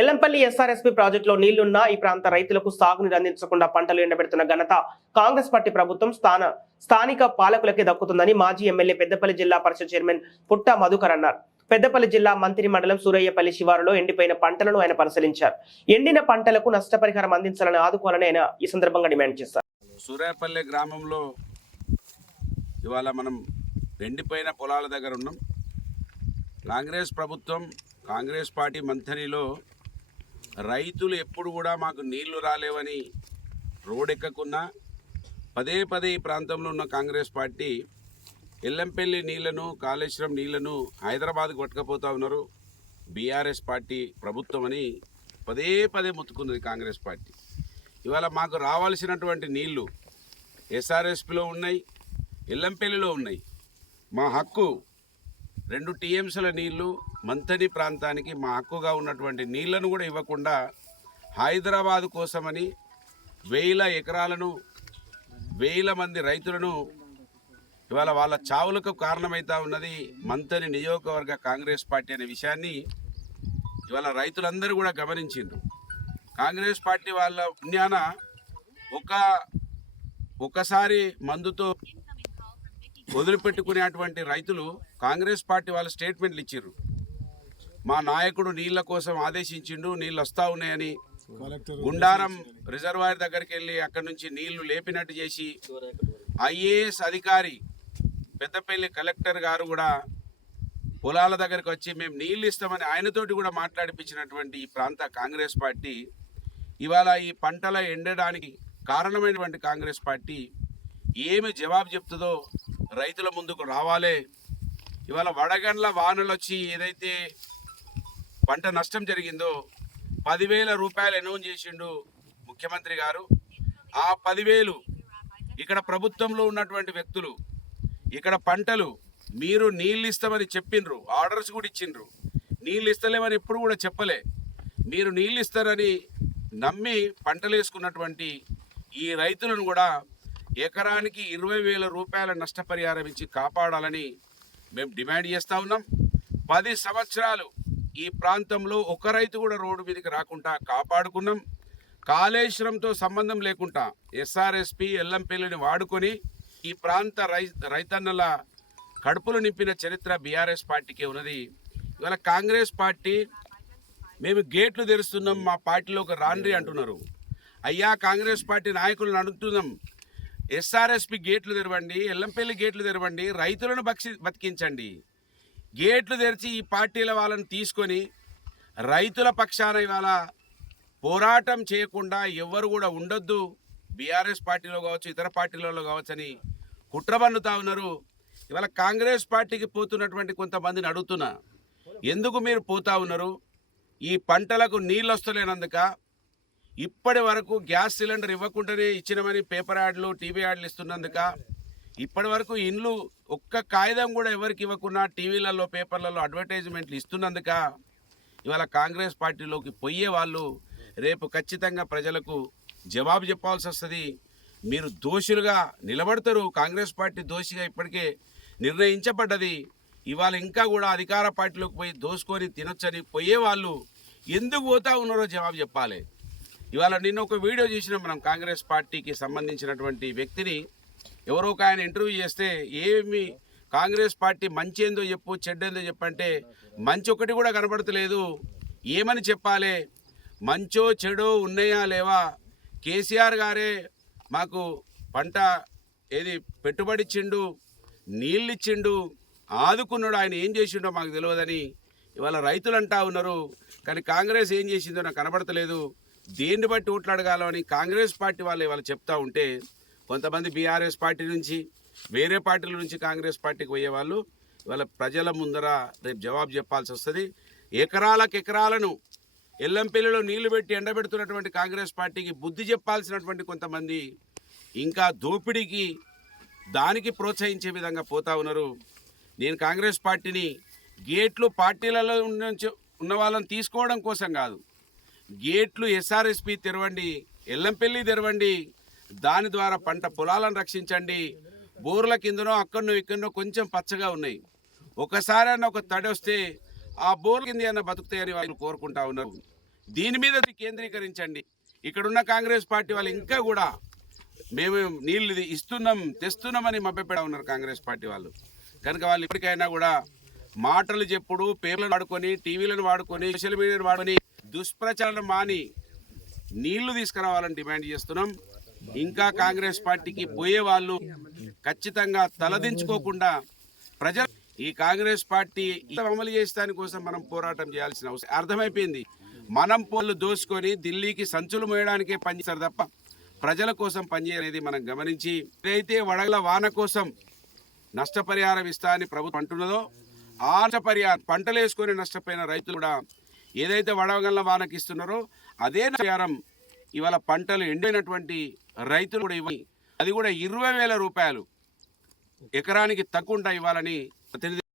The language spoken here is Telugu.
ఎల్లంపల్లి ఎస్ఆర్ఎస్పీ ప్రాజెక్టులో నీళ్ళున్నా ఈ ప్రాంత రైతులకు సాగునీరు అందించకుండా పంటలు ఎండబెడుతున్న ఘనత కాంగ్రెస్ పార్టీ ప్రభుత్వం స్థాన స్థానిక పాలకులకే దక్కుతుందని మాజీ ఎమ్మెల్యే పెద్దపల్లి జిల్లా పరిషత్ చైర్మన్ పుట్ట మధుకర్ అన్నారు. పెద్దపల్లి జిల్లా మంత్రి మండలం సూరయ్యపల్లి శివారులో ఎండిపోయిన పంటలను ఆయన పరిశీలించారు. ఎండిన పంటలకు నష్టపరిహారం అందించాలని ఆదుకోవాలని ఆయన ఈ సందర్భంగా డిమాండ్ చేశారు. సూరయ్యపల్లి గ్రామంలో ఇవాళ మనం ఎండిపోయిన పొలాల దగ్గర ఉన్నాం. కాంగ్రెస్ ప్రభుత్వం కాంగ్రెస్ పార్టీ మంత్రిలో రైతులు ఎప్పుడు కూడా మాకు నీళ్ళు రాలేవని రోడెక్కకున్నా పదే పదే ఈ ప్రాంతంలో ఉన్న కాంగ్రెస్ పార్టీ ఎల్లంపల్లి నీళ్ళను కాళేశ్వరం నీళ్ళను హైదరాబాద్కు పట్టుకపోతా ఉన్నారు. బీఆర్ఎస్ పార్టీ ప్రభుత్వం అని పదే పదే ముత్తుకున్నది కాంగ్రెస్ పార్టీ. ఇవాళ మాకు రావాల్సినటువంటి నీళ్ళు ఎస్ఆర్ఎస్పిలో ఉన్నాయి ఎల్లంపల్లిలో ఉన్నాయి. మా హక్కు రెండు టీఎంసీల నీళ్ళు మంతని ప్రాంతానికి మా హక్కుగా ఉన్నటువంటి నీళ్ళను కూడా ఇవ్వకుండా హైదరాబాద్ కోసమని వేల ఎకరాలను వేల మంది రైతులను ఇవాళ వాళ్ళ చావులకు కారణమవుతా ఉన్నది మంతని నియోజకవర్గ కాంగ్రెస్ పార్టీ అనే విషయాన్ని ఇవాళ రైతులందరూ కూడా గమనించిండ్రు. కాంగ్రెస్ పార్టీ వాళ్ళ పుణ్యాన ఒక ఒకసారి మందుతో వదిలిపెట్టుకునేటువంటి రైతులు కాంగ్రెస్ పార్టీ వాళ్ళ స్టేట్మెంట్లు ఇచ్చారు మా నాయకుడు నీళ్ళ కోసం ఆదేశించిండు నీళ్ళు వస్తా ఉన్నాయని గుండారం రిజర్వాయర్ దగ్గరికి వెళ్ళి అక్కడి నుంచి నీళ్ళు లేపినట్టు చేసి ఐఏఎస్ అధికారి పెద్దపల్లి కలెక్టర్ గారు కూడా పొలాల దగ్గరికి వచ్చి మేము నీళ్ళు ఇస్తామని ఆయనతోటి కూడా మాట్లాడిపించినటువంటి ఈ ప్రాంత కాంగ్రెస్ పార్టీ ఇవాళ ఈ పంటల ఎండడానికి కారణమైనటువంటి కాంగ్రెస్ పార్టీ ఏమి జవాబు చెప్తుందో రైతుల ముందుకు రావాలే. ఇవాళ వడగండ్ల వానలు వచ్చి ఏదైతే పంట నష్టం జరిగిందో పదివేల రూపాయలు అనౌన్స్ చేసిండు ముఖ్యమంత్రి గారు. ఆ పదివేలు ఇక్కడ ప్రభుత్వంలో ఉన్నటువంటి వ్యక్తులు ఇక్కడ పంటలు మీరు నీళ్ళు ఇస్తామని చెప్పిండ్రు ఆర్డర్స్ కూడా ఇచ్చిండ్రు. నీళ్ళు ఇస్తలేమని ఎప్పుడు కూడా చెప్పలే. మీరు నీళ్ళు ఇస్తారని నమ్మి పంటలు వేసుకున్నటువంటి ఈ రైతులను కూడా ఎకరానికి ఇరవై వేల రూపాయల నష్టపరిహారం ఇచ్చి కాపాడాలని మేము డిమాండ్ చేస్తూ ఉన్నాం. పది సంవత్సరాలు ఈ ప్రాంతంలో ఒక రైతు కూడా రోడ్డు మీదకి రాకుండా కాపాడుకున్నాం. కాళేశ్వరంతో సంబంధం లేకుండా ఎస్ఆర్ఎస్పి ఎల్లంపల్లిని వాడుకొని ఈ ప్రాంత రై రైతన్నల కడుపులు నింపిన చరిత్ర బీఆర్ఎస్ పార్టీకి ఉన్నది. ఇవాళ కాంగ్రెస్ పార్టీ మేము గేట్లు తెరుస్తున్నాం మా పార్టీలోకి రాండ్రి అంటున్నారు. అయ్యా కాంగ్రెస్ పార్టీ నాయకులను అడుగుతున్నాం ఎస్ఆర్ఎస్పి గేట్లు తెరవండి ఎల్లంపల్లి గేట్లు తెరవండి రైతులను బక్షి బతికించండి. గేట్లు తెరిచి ఈ పార్టీల వాళ్ళని తీసుకొని రైతుల పక్షాన ఇవాళ పోరాటం చేయకుండా ఎవ్వరు కూడా ఉండొద్దు. బీఆర్ఎస్ పార్టీలో కావచ్చు ఇతర పార్టీలలో కావచ్చు అని కుట్రబన్నుతా ఉన్నారు. ఇవాళ కాంగ్రెస్ పార్టీకి పోతున్నటువంటి కొంతమందిని అడుగుతున్నా ఎందుకు మీరు పోతా ఉన్నారు? ఈ పంటలకు నీళ్ళు వస్తలేనందుక ఇప్పటి వరకు గ్యాస్ సిలిండర్ ఇవ్వకుండానే ఇచ్చినమని పేపర్ యాడ్లు టీవీ యాడ్లు ఇస్తున్నందుక ఇప్పటి వరకు ఇండ్లు ఒక్క కాగితం కూడా ఎవరికి ఇవ్వకుండా టీవీలలో పేపర్లలో అడ్వర్టైజ్మెంట్లు ఇస్తున్నందుక ఇవాళ కాంగ్రెస్ పార్టీలోకి పోయే వాళ్ళు రేపు ఖచ్చితంగా ప్రజలకు జవాబు చెప్పాల్సి వస్తుంది. మీరు దోషులుగా నిలబడతారు. కాంగ్రెస్ పార్టీ దోషిగా ఇప్పటికే నిర్ణయించబడ్డది. ఇవాళ ఇంకా కూడా అధికార పార్టీలోకి పోయి దోసుకొని తినొచ్చని పోయే వాళ్ళు ఎందుకు పోతా ఉన్నారో జవాబు చెప్పాలి. ఇవాళ నిన్న ఒక వీడియో చూసినాం మనం కాంగ్రెస్ పార్టీకి సంబంధించినటువంటి వ్యక్తిని. ఎవరో ఒక ఆయన ఇంటర్వ్యూ చేస్తే ఏమి కాంగ్రెస్ పార్టీ మంచి ఏందో చెప్పు చెడ్డేందో చెప్పంటే మంచి ఒకటి కూడా కనబడతలేదు. ఏమని చెప్పాలి? మంచో చెడో ఉన్నాయా లేవా? కేసీఆర్ గారే మాకు పంట ఏది పెట్టుబడి ఇచ్చిండు నీళ్ళు ఇచ్చిండు ఆదుకున్నాడు. ఆయన ఏం చేసిండో మాకు తెలియదని ఇవాళ రైతులు అంటా ఉన్నారు. కానీ కాంగ్రెస్ ఏం చేసిందో నాకు కనబడతలేదు. దేన్ని బట్టి ఓట్లాడగాలో అని కాంగ్రెస్ పార్టీ వాళ్ళు ఇవాళ చెప్తా ఉంటే కొంతమంది బీఆర్ఎస్ పార్టీ నుంచి వేరే పార్టీల నుంచి కాంగ్రెస్ పార్టీకి పోయే వాళ్ళు ఇవాళ ప్రజల ముందర రేపు జవాబు చెప్పాల్సి వస్తుంది. ఎకరాలకు ఎకరాలను ఎల్లంపల్లిలో నీళ్ళు పెట్టి ఎండబెడుతున్నటువంటి కాంగ్రెస్ పార్టీకి బుద్ధి చెప్పాల్సినటువంటి కొంతమంది ఇంకా దోపిడీకి దానికి ప్రోత్సహించే విధంగా పోతా ఉన్నారు. నేను కాంగ్రెస్ పార్టీని గేట్లు పార్టీలలో నుంచి ఉన్న వాళ్ళని తీసుకోవడం కోసం కాదు. గేట్లు ఎస్ఆర్ఎస్పి తెరవండి ఎల్లంపల్లి తెరవండి దాని ద్వారా పంట పొలాలను రక్షించండి. బోర్ల కిందనో అక్కడనో ఇక్కడనో కొంచెం పచ్చగా ఉన్నాయి. ఒకసారి అన్న ఒక తడి వస్తే ఆ బోర్ల కింద అన్న బతుకుతాయని వాళ్ళు కోరుకుంటా ఉన్నారు. దీని మీద కేంద్రీకరించండి. ఇక్కడున్న కాంగ్రెస్ పార్టీ వాళ్ళు ఇంకా కూడా మేము నీళ్ళు ఇది ఇస్తున్నాం తెస్తున్నామని మభ్యపెడ ఉన్నారు కాంగ్రెస్ పార్టీ వాళ్ళు. కనుక వాళ్ళు ఇప్పటికైనా కూడా మాటలు చెప్పుడు పేర్లను వాడుకొని టీవీలను వాడుకొని సోషల్ మీడియాను వాడుకొని దుష్ప్రచారం మాని నీళ్ళు తీసుకురావాలని డిమాండ్ చేస్తున్నాం. ఇంకా కాంగ్రెస్ పార్టీకి పోయే వాళ్ళు ఖచ్చితంగా తలదించుకోకుండా ప్రజలు ఈ కాంగ్రెస్ పార్టీ అమలు చేసే కోసం మనం పోరాటం చేయాల్సిన అవసరం. అర్థమైపోయింది. మనం పోళ్ళు దోసుకొని ఢిల్లీకి సంచులు మోయడానికే పనిచేస్తారు తప్ప ప్రజల కోసం పనిచేయనేది మనం గమనించి ఏదైతే వడగల వాన కోసం నష్టపరిహారం ఇస్తా అని ప్రభుత్వం అంటున్నదో ఆ నష్టపరిహారం పంటలు వేసుకొని నష్టపోయిన రైతులు కూడా ఏదైతే వడగల వానకి ఇస్తున్నారో అదే పరిహారం ఇవాళ పంటలు ఎండినటువంటి రైతులు కూడా ఇవ్వాలి అది కూడా ఇరవై వేల రూపాయలు ఎకరానికి తక్కువ ఇవ్వాలని ప్రతినిధి